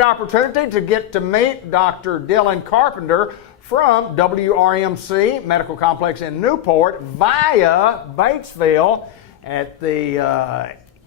great opportunity to get to meet Dr. Dylan Carpenter from WRMC Medical Complex in Newport via Batesville at the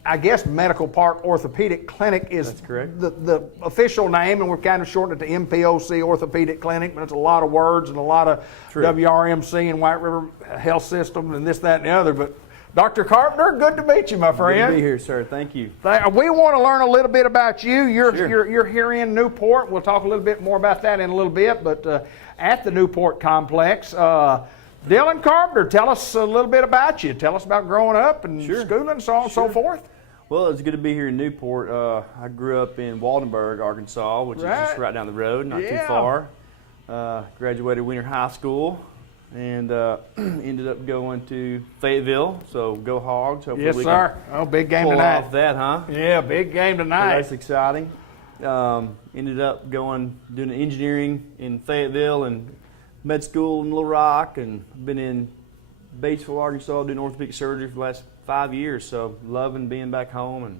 I guess Medical Park Orthopedic Clinic is That's correct. The official name, and we've kind of shortened it to MPOC Orthopedic Clinic, but it's a lot of words and a lot of True. WRMC and White River Health System and this, that, and the other. But Dr. Carpenter, good to meet you, my friend. Good to be here, sir. Thank you. We want to learn a little bit about you. Sure. You're here in Newport. We'll talk a little bit more about that in a little bit, but at the Newport complex. Dylan Carpenter, tell us a little bit about you. Tell us about growing up and schooling and so on and so forth. Well, it's good to be here in Newport. I grew up in Waldenburg, Arkansas, which is just right down the road, not too far. Graduated Wiener High School and ended up going to Fayetteville. So go Hogs. Hopefully Yes, we sir. can Oh, big game pull tonight. off that, huh? Yeah, big game So tonight. that's exciting. Ended up doing engineering in Fayetteville and med school in Little Rock, and been in Batesville, Arkansas, doing orthopedic surgery for the last 5 years. So loving being back home, and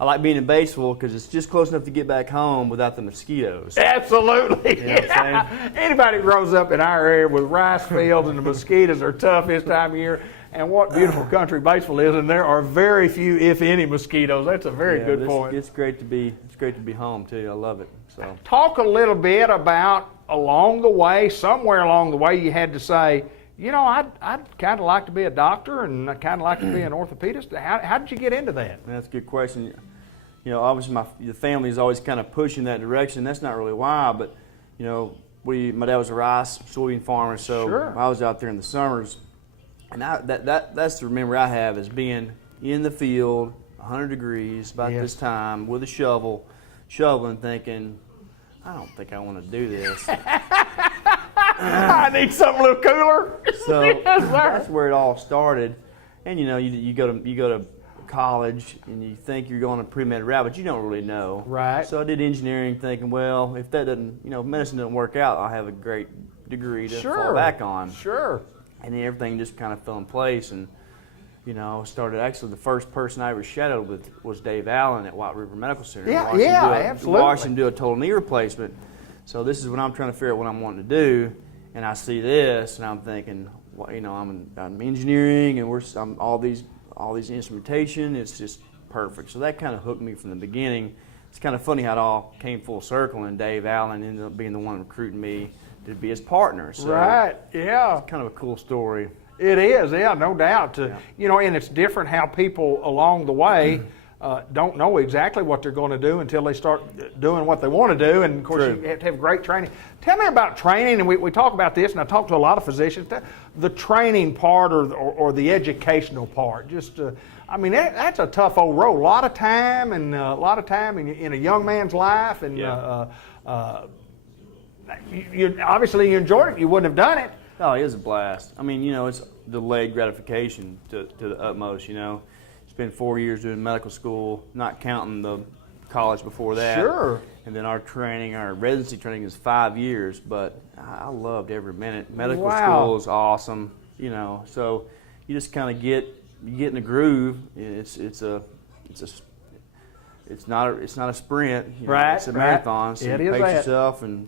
I like being in Batesville because it's just close enough to get back home without the mosquitoes. Absolutely. You know what I'm saying? Anybody grows up in our area with rice fields and the mosquitoes are tough this time of year. And what beautiful country Batesville is, and there are very few, if any, mosquitoes. That's a very good point. It's great to be home too. I love it. So Talk a little bit about along the way, somewhere along the way, you had to say, you know, I'd kind of like to be a doctor, and I'd kind of like to be an orthopedist. How did you get into that? that's a good question. You know, obviously the family is always kind of pushing that direction. That's not really why, but you know, my dad was a rice soybean farmer, so I was out there in the summers, and that's the memory I have is being in the field, 100 degrees about this time with a shoveling, thinking, I don't think I want to do this. I need something a little cooler. So that's where it all started. And you know, you go to college and you think you're going a pre-med route, but you don't really know. Right. So I did engineering, thinking, well, if that doesn't, if medicine doesn't work out, I'll have a great degree to fall back on. Sure. And then everything just kind of fell in place, and started. Actually, the first person I ever shadowed with was Dave Allen at White River Medical Center. Absolutely. Watched him do a total knee replacement. So this is when I'm trying to figure out what I'm wanting to do, and I see this, and I'm thinking, well, I'm engineering, and I'm all these instrumentation. It's just perfect. So that kind of hooked me from the beginning. It's kind of funny how it all came full circle, and Dave Allen ended up being the one recruiting me to be his partner. So right. Yeah. It's kind of a cool story. It is, no doubt. And it's different how people along the way don't know exactly what they're going to do until they start doing what they want to do. And of course, you have to have great training. Tell me about training, and we talk about this, and I talk to a lot of physicians. The training part or the educational part, that's a tough old road. A lot of time in a young man's life, and obviously you enjoyed it. You wouldn't have done it. Oh, it was a blast. I mean, it's delayed gratification to the utmost, Spent 4 years doing medical school, not counting the college before that. Sure. And then our residency training is 5 years, but I loved every minute. Medical school is awesome, so you just kind of get in the groove. It's not a sprint. It's a marathon. So you pace yourself and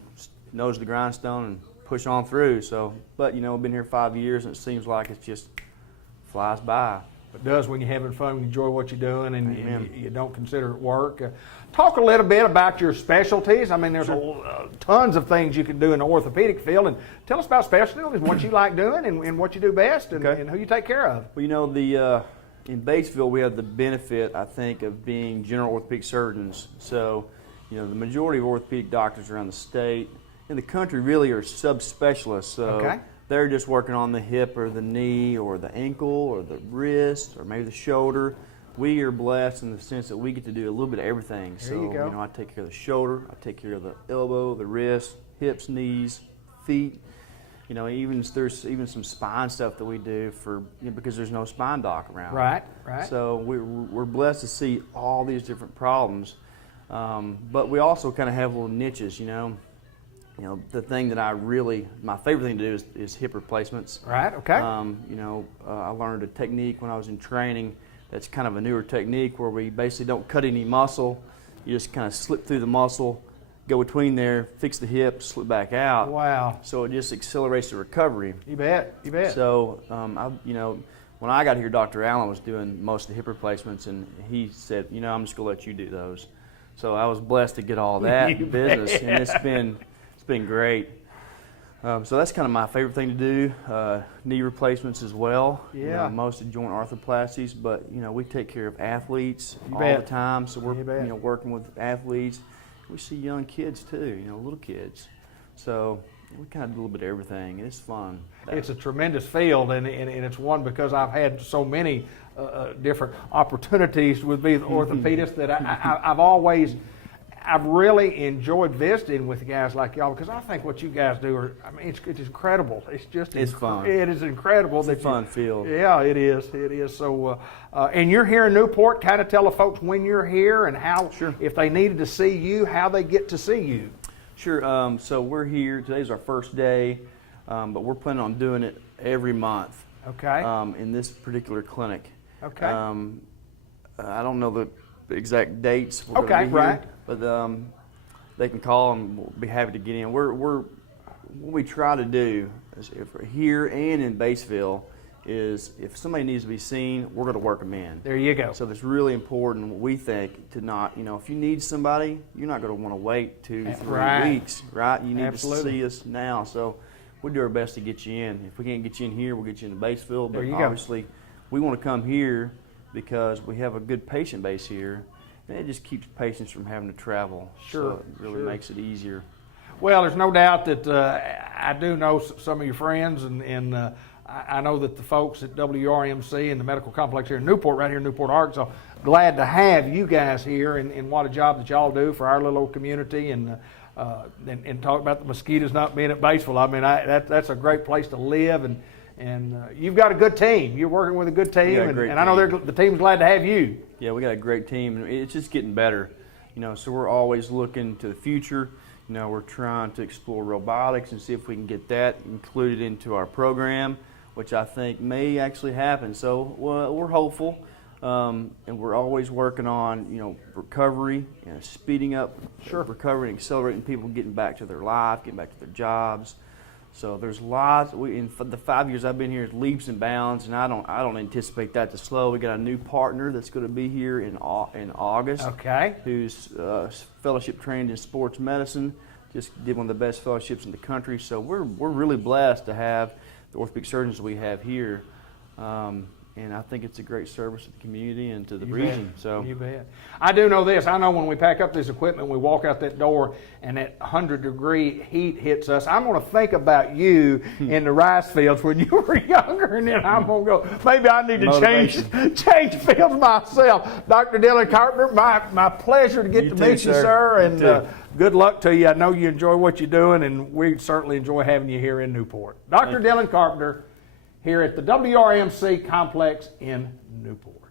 nose to the grindstone and push on through. So, but I've been here 5 years, and it seems like it just flies by. It does when you're having fun, you enjoy what you're doing, and you don't consider it work. Talk a little bit about your specialties. I mean, there's tons of things you can do in the orthopedic field, and tell us about specialties, what you like doing, and what you do best, and who you take care of. Well, in Batesville, we have the benefit, I think, of being general orthopedic surgeons. So, the majority of orthopedic doctors around the state, in the country, really are subspecialists. So they're just working on the hip or the knee or the ankle or the wrist or maybe the shoulder. We are blessed in the sense that we get to do a little bit of everything. There you go. I take care of the shoulder, I take care of the elbow, the wrist, hips, knees, feet. There's even some spine stuff that we do because there's no spine doc around. Right. So we're blessed to see all these different problems, but we also kind of have little niches. The thing that my favorite thing to do is hip replacements. Right. Okay. I learned a technique when I was in training. That's kind of a newer technique where we basically don't cut any muscle. You just kind of slip through the muscle, go between there, fix the hip, slip back out. Wow. So it just accelerates the recovery. You bet. You bet. So, when I got here, Dr. Allen was doing most of the hip replacements, and he said, I'm just going to let you do those. So I was blessed to get all that business, and it's been great. So that's kind of my favorite thing to do. Knee replacements as well. Yeah. Most of joint arthroplasties, but we take care of athletes all the time. So we're working with athletes. We see young kids too, little kids. So we kind of do a little bit of everything, and it's fun. It's a tremendous field, and it's one because I've had so many different opportunities with being an orthopedist that I've really enjoyed visiting with guys like y'all, because I think what you guys do it's incredible. It's fun. It is incredible. It's a fun field. Yeah, it is. It is. So, and you're here in Newport. Kind of tell the folks when you're here and how, if they needed to see you, how they get to see you. Sure. So we're here. Today's our first day, but we're planning on doing it every month. Okay. In this particular clinic. Okay. I don't know the exact dates. Okay, right. But they can call and we'll be happy to get in. What we try to do is, if we're here and in Batesville, is if somebody needs to be seen, we're going to work them in. There you go. So it's really important, we think, to not, if you need somebody, you're not going to want to wait 2-3 weeks, right? You need to see us now. So we'll do our best to get you in. If we can't get you in here, we'll get you in Batesville. But obviously, we want to come here because we have a good patient base here, and it just keeps patients from having to travel. Sure. So it really makes it easier. Well, there's no doubt that I do know some of your friends, and I know that the folks at WRMC and the medical complex here in Newport, right here in Newport, Arkansas, glad to have you guys here, and what a job that y'all do for our little old community, and talk about the mosquitoes not being at Batesville. I mean, that's a great place to live, and you've got a good team. You're working with a good team, and I know the team's glad to have you. Yeah, we got a great team, and it's just getting better. So we're always looking to the future. We're trying to explore robotics and see if we can get that included into our program, which I think may actually happen. So we're hopeful, and we're always working on recovery, speeding up recovery, and accelerating people getting back to their life, getting back to their jobs. So there's lots. In the 5 years I've been here, it's leaps and bounds, and I don't anticipate that to slow. We got a new partner that's going to be here in August. Okay. Who's fellowship trained in sports medicine. Just did one of the best fellowships in the country. So we're really blessed to have the orthopedic surgeons we have here. And I think it's a great service to the community and to the region. So you bet. I do know this. I know when we pack up this equipment, we walk out that door, and that 100-degree heat hits us. I'm going to think about you in the rice fields when you were younger, and then I'm going to go, maybe I need to change fields myself. Dr. Dylan Carpenter, my pleasure to get to meet you, sir, and good luck to you. I know you enjoy what you're doing, and we certainly enjoy having you here in Newport. Dr. Dylan Carpenter, here at the WRMC complex in Newport.